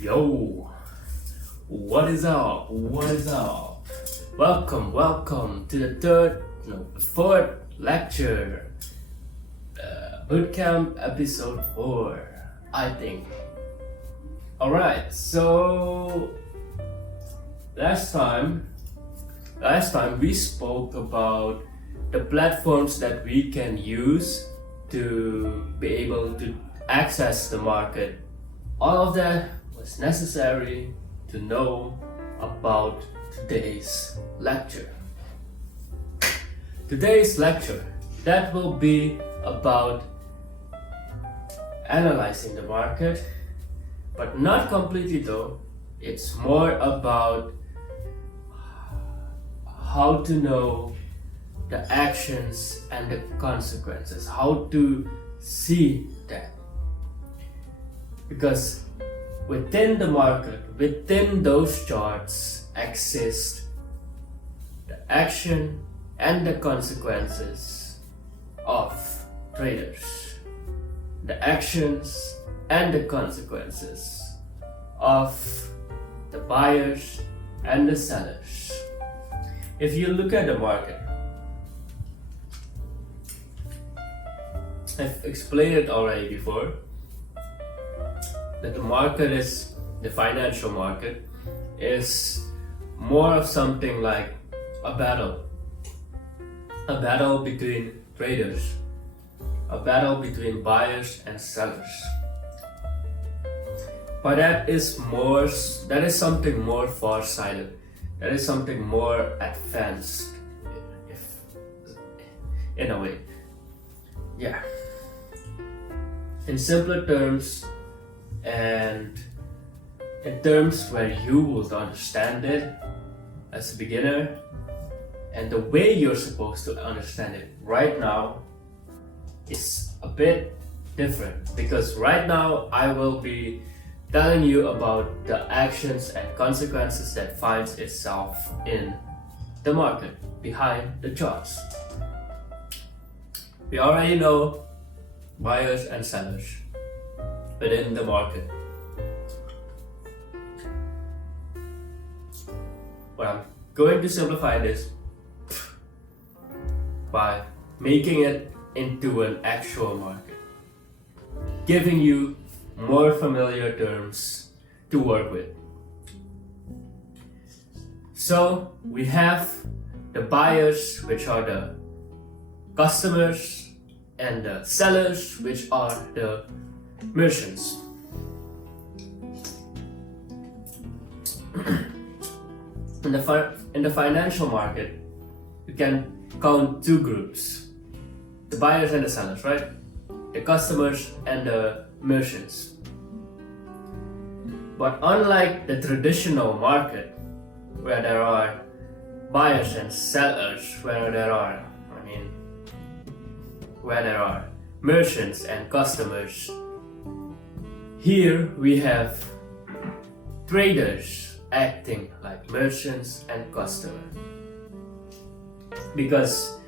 Yo, what is up? What is up? Welcome to the fourth lecture, Bootcamp episode 4, I think. Alright, so last time we spoke about the platforms that we can use to be able to access the market. All of that was necessary to know about today's lecture. Today's lecture, that will be about analyzing the market, but not completely though. It's more about how to know the actions and the consequences, how to see that. Because within the market, within those charts exist the action and the consequences of traders. The actions and the consequences of the buyers and the sellers. If you look at the market, I've explained it already before, that the financial market is more of something like a battle between traders, a battle between buyers and sellers. But that is something more far-sighted, that is something more advanced, in a way. Yeah. In simpler terms, and in terms where you would understand it as a beginner, and the way you're supposed to understand it right now is a bit different, because right now I will be telling you about the actions and consequences that finds itself in the market, behind the charts. We already know buyers and sellers within the market. But I'm going to simplify this by making it into an actual market, giving you more familiar terms to work with. So we have the buyers, which are the customers, and the sellers, which are the merchants. In the financial market, you can count two groups: the buyers and the sellers, right? The customers and the merchants. But unlike the traditional market, where there are buyers and sellers, where there are merchants and customers, here we have traders acting like merchants and customers. Because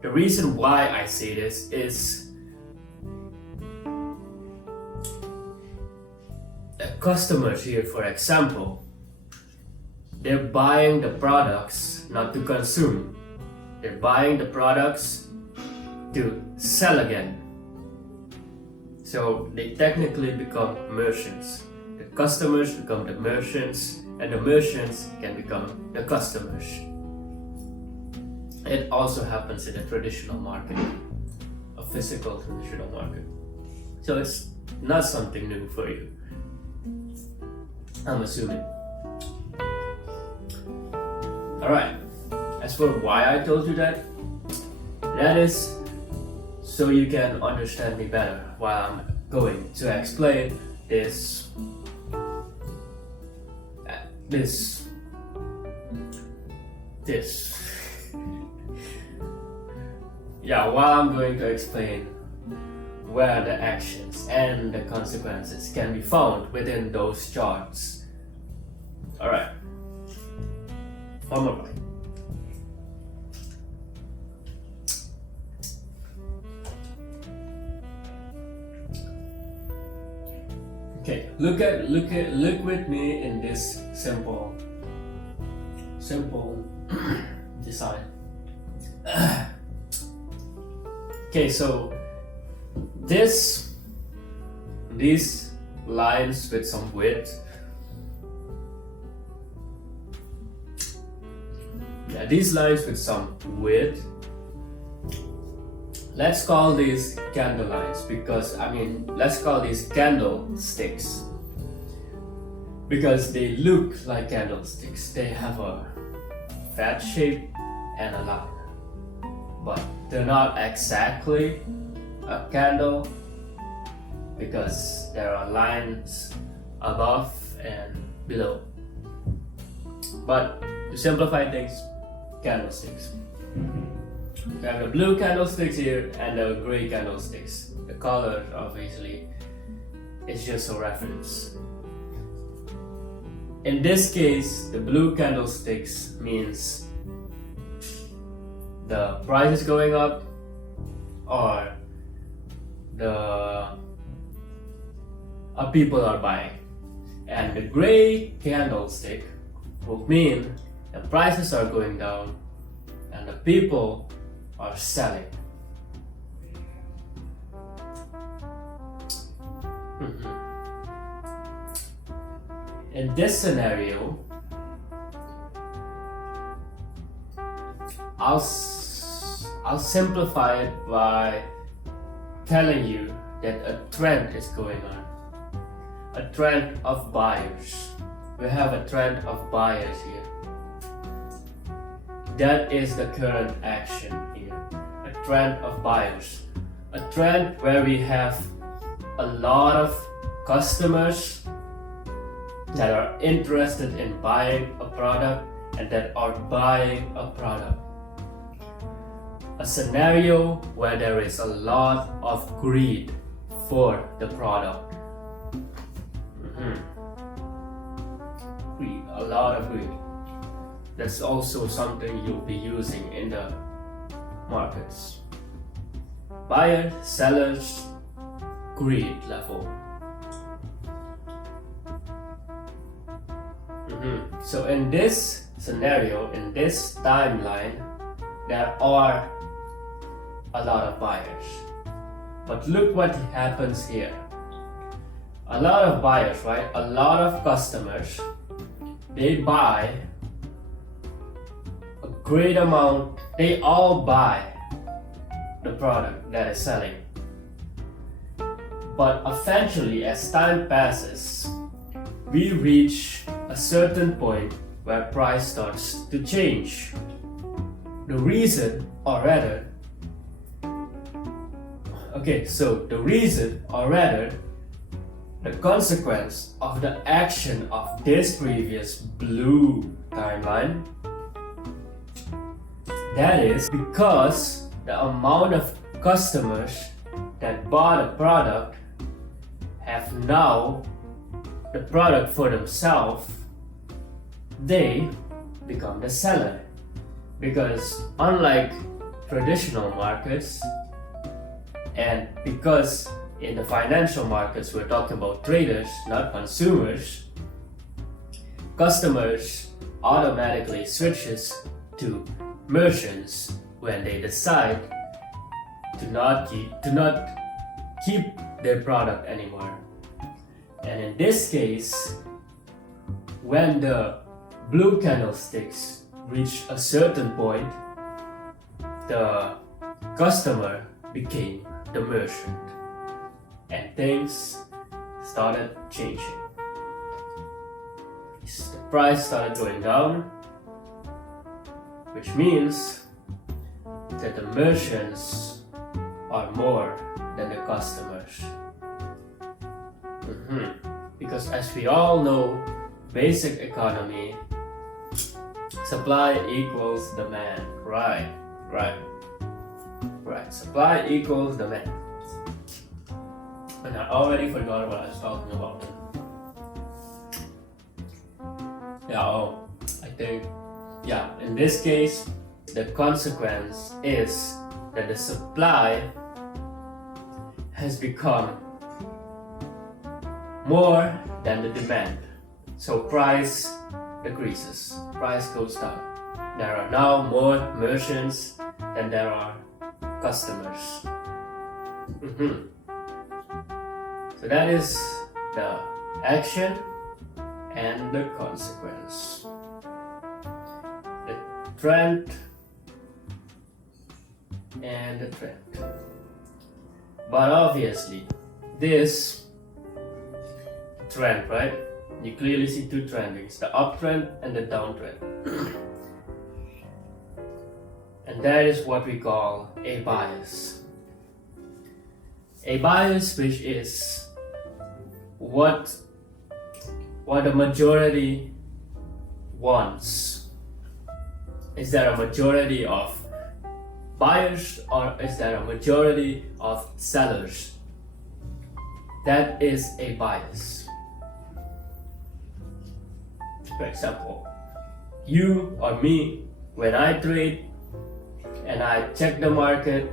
the reason why I say this is the customers here, for example, they're buying the products not to consume. They're buying the products to sell again. So they technically become merchants. The customers become the merchants, and the merchants can become the customers. It also happens in a traditional market, a physical traditional market. So it's not something new for you, I'm assuming. Alright, as for why I told you that is so you can understand me better while I'm going to explain this. While I'm going to explain where the actions and the consequences can be found within those charts. Alright. One more point. Okay, look with me in this simple design. Okay, so these lines with some width, these lines with some width, let's call these candle lines, because let's call these candlesticks, because they look like candlesticks. They have a fat shape and a line, but they're not exactly a candle because there are lines above and below. But to simplify things, candlesticks. We have the blue candlesticks here and the gray candlesticks. The color obviously is just a reference. In this case, the blue candlesticks means the price is going up, or people are buying. And the gray candlestick will mean the prices are going down and the people are selling. In this scenario, I'll simplify it by telling you that a trend is going on. A trend of buyers. We have a trend of buyers here. That is the current action here. A trend of buyers. A trend where we have a lot of customers that are interested in buying a product and that are buying a product. A scenario where there is a lot of greed for the product. Greed, a lot of greed. That's also something you'll be using in the markets. Buyers, sellers, greed level. So in this scenario, in this timeline, there are a lot of buyers. But look what happens here. A lot of buyers, right? A lot of customers, they buy a great amount. They all buy the product that is selling. But eventually, as time passes, we reach a certain point where price starts to change. The reason, or rather, the consequence of the action of this previous blue timeline, that is because the amount of customers that bought a product have now the product for themselves, they become the seller. Because unlike traditional markets, and because in the financial markets we're talking about traders, not consumers, customers automatically switches to merchants when they decide to not keep their product anymore. And in this case, when the blue candlesticks reached a certain point, the customer became the merchant, and things started changing. The price started going down, which means that the merchants are more than the customers. Because as we all know, basic economy, supply equals demand. Right. Supply equals demand. And I already forgot what I was talking about. In this case, the consequence is that the supply has become more than the demand. So price decreases, price goes down. There are now more merchants than there are customers. So that is the action and the consequence. The trend and the trend. But obviously, this trend, right? You clearly see two trendings, the uptrend and the downtrend. And that is what we call a bias. A bias, which is what the majority wants. Is there a majority of buyers or is there a majority of sellers? That is a bias. For example, you or me, when I trade and I check the market,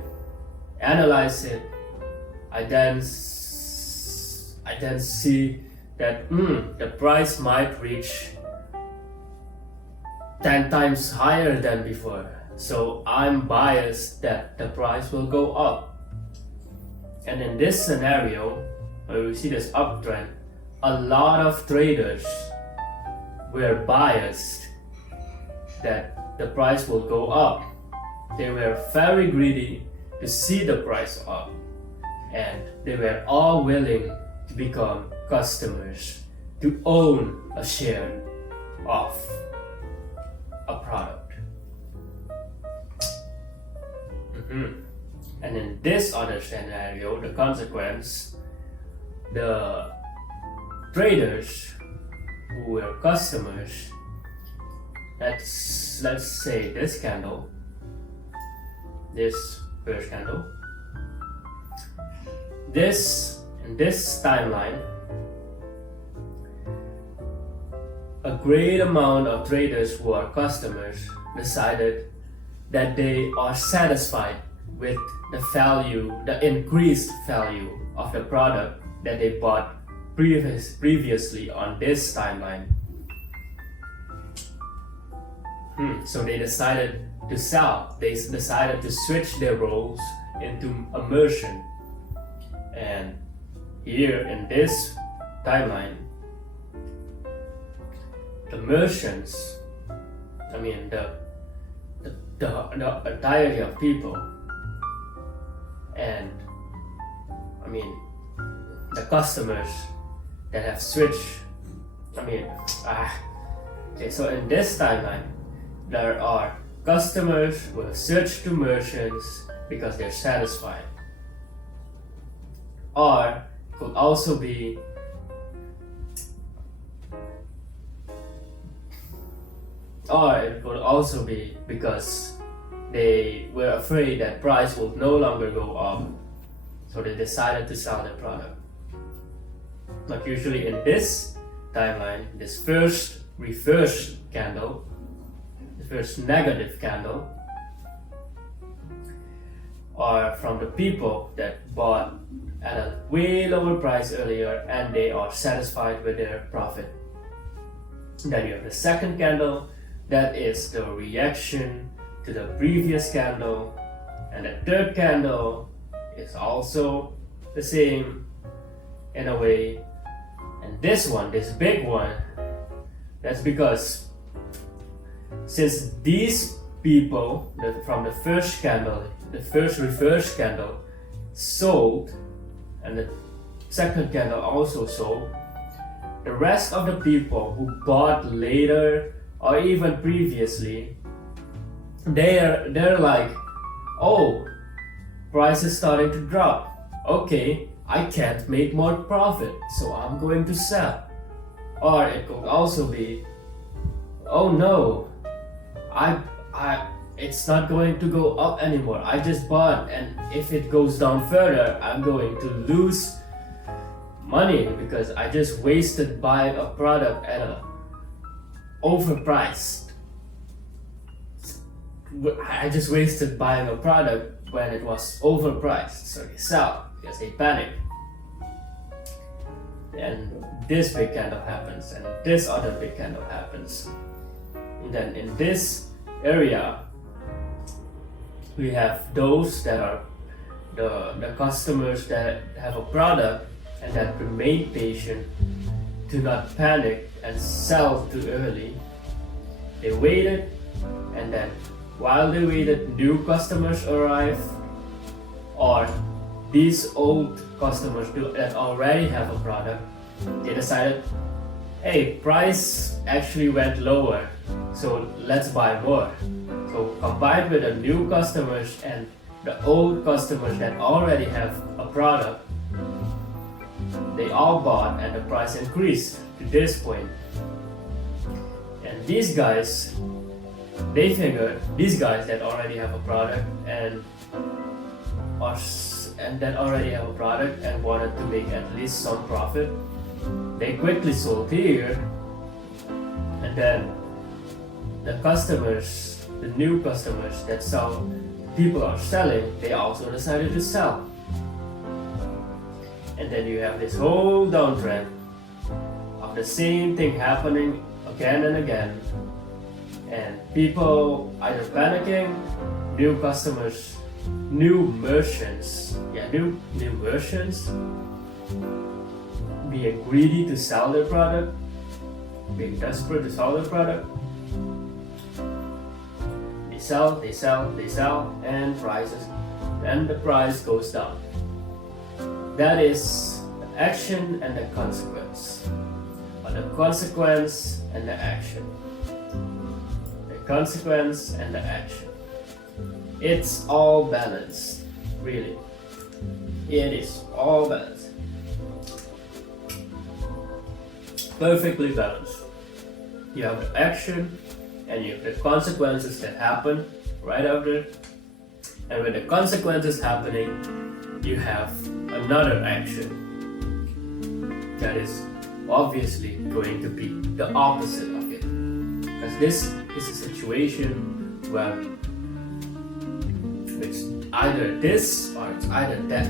analyze it, I then see that the price might reach 10 times higher than before. So I'm biased that the price will go up. And in this scenario, where we see this uptrend, a lot of traders were biased that the price will go up. They were very greedy to see the price up, and they were all willing to become customers, to own a share of a product. And in this other scenario, the consequence, the traders who were customers, let's say this candle, this first candle, in this timeline, a great amount of traders who are customers decided that they are satisfied with the value, the increased value of the product that they bought previously on this timeline. So they decided to sell. They decided to switch their roles into a merchant. And here in this timeline, the merchants, the entirety of people, and the customers that have switched. So in this timeline, there are customers who have switched to merchants because they're satisfied. Or it could also be because they were afraid that price will no longer go up, so they decided to sell their product. But usually in this timeline, this first reverse candle, the first negative candle, are from the people that bought at a way lower price earlier and they are satisfied with their profit. Then you have the second candle, that is the reaction to the previous candle, and the third candle is also the same in a way. And this one, this big one, that's because since these people from the first candle, the first reverse candle, sold, and the second candle also sold, the rest of the people who bought later or even previously, they're like, oh, price is starting to drop. Okay, I can't make more profit, so I'm going to sell. Or it could also be, oh no, it's not going to go up anymore. I just bought, and if it goes down further, I'm going to lose money because I just wasted buying a product at a overpriced. I just wasted buying a product when it was overpriced, so they sell because they panic. and this big candle happens, and this other big candle happens. And then in this area, we have those that are the customers that have a product and that remain patient, do not panic and sell too early. They waited, and then while they waited, new customers arrive, or these old customers that already have a product, they decided, hey, price actually went lower, so let's buy more. So combined with the new customers and the old customers that already have a product, they all bought and the price increased to this point. And these guys, they figured, these guys that already have a product and that already have a product and wanted to make at least some profit, they quickly sold here, and then the customers, the new customers that people are selling, they also decided to sell. And then you have this whole downtrend of the same thing happening again and again, and people either panicking, new customers, new merchants being greedy to sell their product, being desperate to sell their product. They sell, and the price goes down. That is the action and the consequence, or the consequence and the action. The consequence and the action. It's all balanced, really. It is all balanced. Perfectly balanced. You have the action and you have the consequences that happen right after. And with the consequences happening, you have another action that is obviously going to be the opposite of it. Because this is a situation where it's either this or it's either that.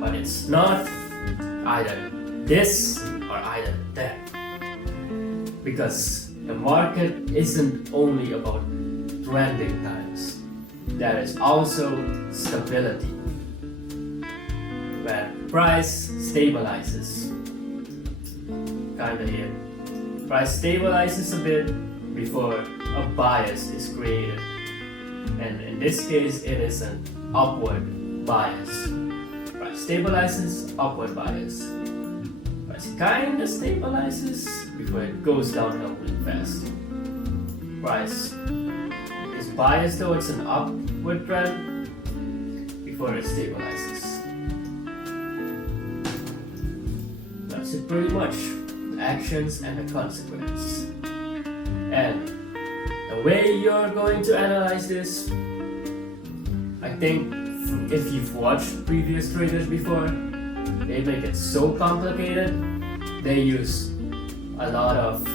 But it's not either this or either that. Because the market isn't only about trending times. There is also stability, where price stabilizes. Kinda here. Price stabilizes a bit before a bias is created. And in this case, it is an upward bias. Price stabilizes, upward bias. Price kinda stabilizes before it goes downhill really fast. Price is biased towards an upward trend before it stabilizes. That's it pretty much. The actions and the consequences. And the way you're going to analyze this, I think if you've watched previous traders before, they make it so complicated. They use a lot of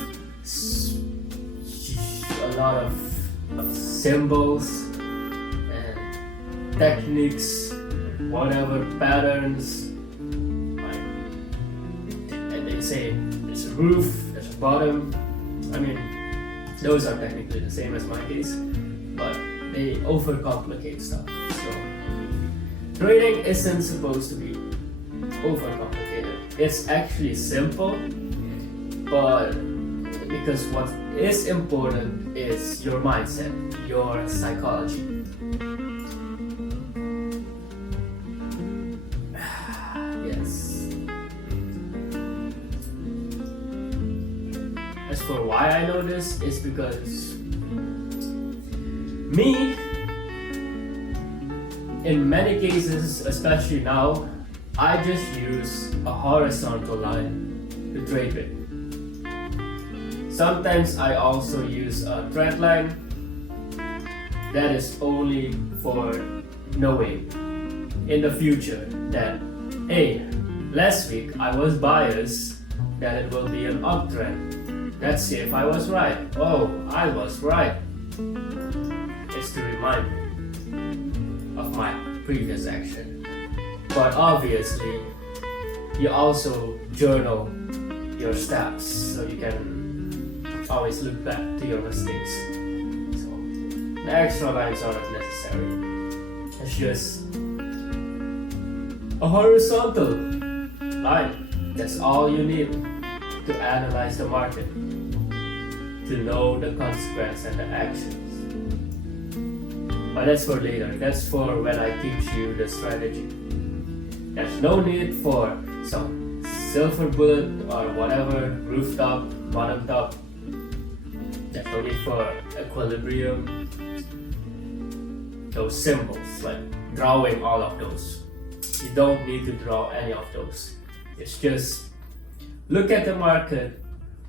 symbols and techniques, whatever patterns. And they say there's a roof, there's a bottom. I mean, those are technically the same as my case, but they overcomplicate stuff. So trading isn't supposed to be overcomplicated. It's actually simple, but because what is important is your mindset, your psychology. Yes. As for why I know this, is because me, in many cases, especially now, I just use a horizontal line to trade with. Sometimes I also use a trend line. That is only for knowing in the future that, hey, last week I was biased that it will be an uptrend. Let's see if I was right. Oh, I was right. It's to remind me of my previous action. But obviously, you also journal your steps so you can always look back to your mistakes. So the extra lines are not necessary. It's just a horizontal line. That's all you need to analyze the market, to know the consequence and the actions. But that's for later. That's for when I teach you the strategy. There's no need for some silver bullet or whatever, rooftop, bottom top. There's no need for equilibrium. Those symbols, like drawing all of those. You don't need to draw any of those. It's just look at the market,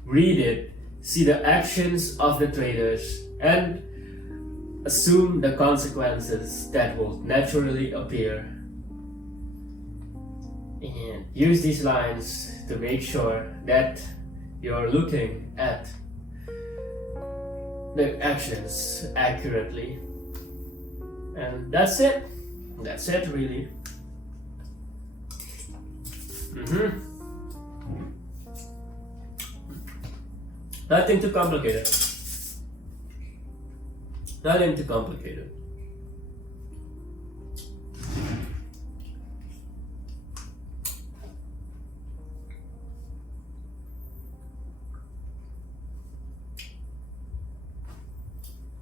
read it, see the actions of the traders, and assume the consequences that will naturally appear. And use these lines to make sure that you're looking at the actions accurately. And that's it. That's it, really. Nothing too complicated. Nothing too complicated.